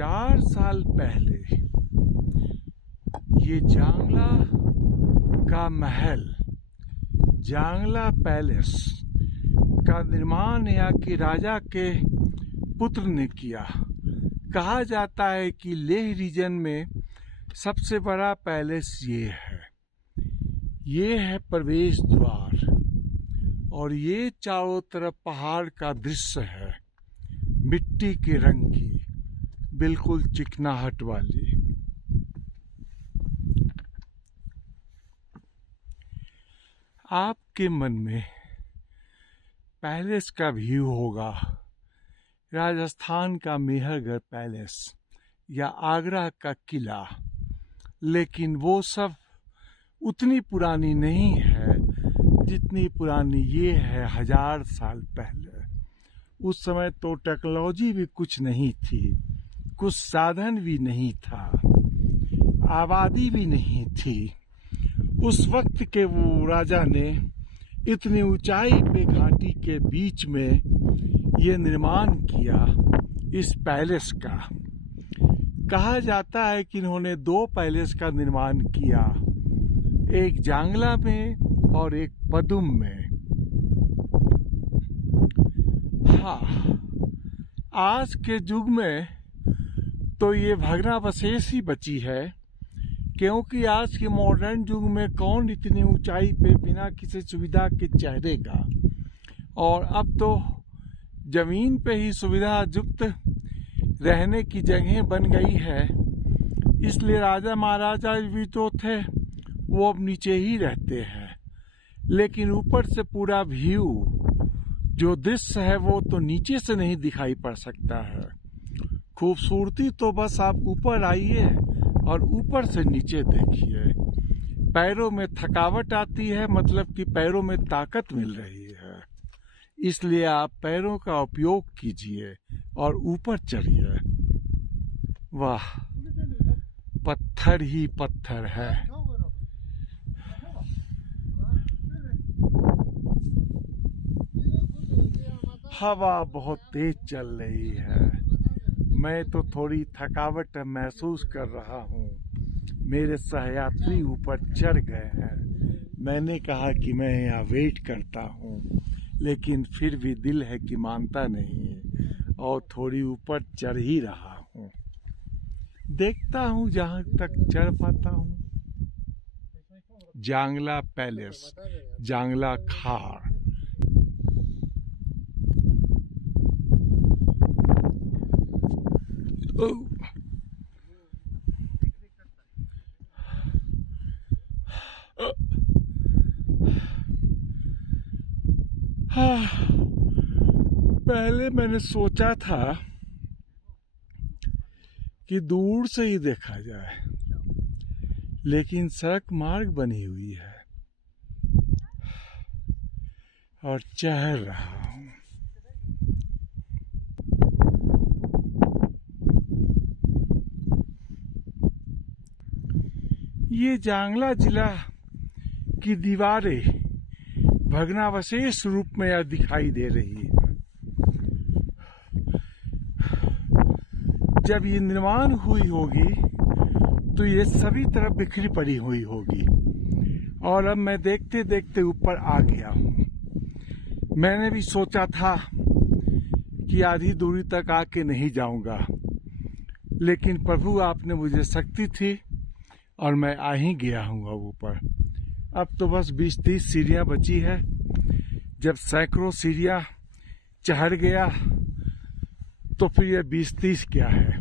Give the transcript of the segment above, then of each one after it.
1000 साल पहले ये जांगला का महल, जांगला पैलेस का निर्माण यहाँ के राजा के पुत्र ने किया। कहा जाता है कि लेह रीजन में सबसे बड़ा पैलेस ये है प्रवेश द्वार, और ये चारों तरफ पहाड़ का दृश्य है, मिट्टी के रंग की, बिल्कुल चिकनाहट वाली। आपके मन में पैलेस का व्यू होगा, राजस्थान का मेहरगढ़ पैलेस या आगरा का किला, लेकिन वो सब उतनी पुरानी नहीं है जितनी पुरानी ये है 1000 साल पहले। उस समय तो टेक्नोलॉजी भी कुछ नहीं थी, कुछ साधन भी नहीं था, आबादी भी नहीं थी। उस वक्त के वो राजा ने इतनी ऊंचाई पे घाटी के बीच में ये निर्माण किया इस पैलेस का। कहा जाता है कि इन्होंने 2 पैलेस का निर्माण किया, एक जांगला में और एक पदुम में। हाँ, आज के युग में तो ये भग्नावशेष ही बची है, क्योंकि आज के मॉडर्न युग में कौन इतनी ऊंचाई पे बिना किसी सुविधा के चढ़ेगा। और अब तो जमीन पे ही सुविधा युक्त रहने की जगह बन गई है, इसलिए राजा महाराजा भी तो थे वो अब नीचे ही रहते हैं। लेकिन ऊपर से पूरा व्यू जो दृश्य है वो तो नीचे से नहीं दिखाई पड़ सकता है। खूबसूरती तो बस आप ऊपर आइए और ऊपर से नीचे देखिए। पैरों में थकावट आती है, मतलब कि पैरों में ताकत मिल रही है, इसलिए आप पैरों का उपयोग कीजिए और ऊपर चढ़िए। वाह, पत्थर ही पत्थर है। हवा बहुत तेज चल रही है, मैं तो थोड़ी थकावट महसूस कर रहा हूँ। मेरे सहयात्री ऊपर चढ़ गए हैं। मैंने कहा कि मैं यहाँ वेट करता हूँ, लेकिन फिर भी दिल है कि मानता नहीं है और थोड़ी ऊपर चढ़ ही रहा हूँ। देखता हूँ जहाँ तक चढ़ पाता हूँ। जांगला पैलेस, जांगला खाड़। पहले मैंने सोचा था कि दूर से ही देखा जाए, लेकिन सड़क मार्ग बनी हुई है और चढ़ रहा हूँ। ये जांगला जिला की दीवारें भग्नावशेष रूप में यह दिखाई दे रही है। जब ये निर्माण हुई होगी तो ये सभी तरफ बिखरी पड़ी हुई होगी, और अब मैं देखते देखते ऊपर आ गया हूँ। मैंने भी सोचा था कि आधी दूरी तक आके नहीं जाऊंगा, लेकिन प्रभु आपने मुझे शक्ति थी और मैं आ ही गया हूँ अब ऊपर। अब तो बस 20-30 सीढ़ियाँ बची है। जब सैकड़ों सीढ़ियाँ चढ़ गया तो फिर ये 20-30 क्या है।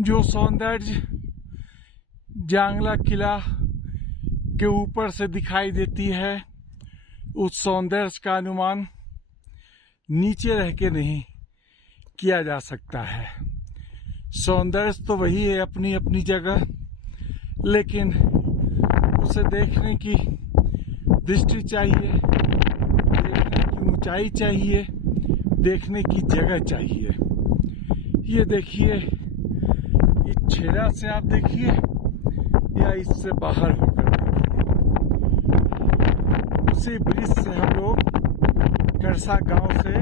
जो सौंदर्य जांगला किला के ऊपर से दिखाई देती है, उस सौंदर्य का अनुमान नीचे रह के नहीं किया जा सकता है। सौंदर्य तो वही है अपनी अपनी जगह, लेकिन उसे देखने की दृष्टि चाहिए, देखने की ऊंचाई चाहिए, देखने की जगह चाहिए। ये देखिए, इस छेड़ा से आप देखिए या इससे बाहर होकर देखिए। उसी ब्रिज से हम लोग करसा गांव से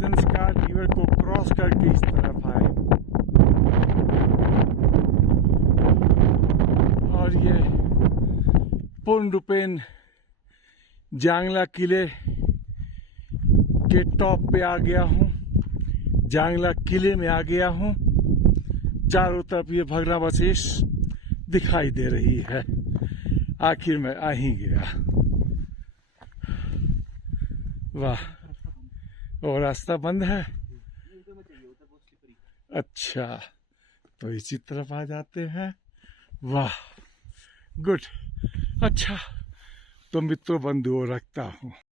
जंस्कार रिवर को क्रॉस करके इस तरफ आए, और ये पूर्ण रूपेण जांगला किले के टॉप पे आ गया हूँ, जांगला किले में आ गया हूँ। चारों तरफ ये भग्नावशेष दिखाई दे रही है। आखिर में आ ही गया। वाह, और रास्ता बंद है। अच्छा, तो इसी तरफ आ जाते हैं। वाह, गुड। अच्छा, तो मित्रों बंधुओं रखता हूँ।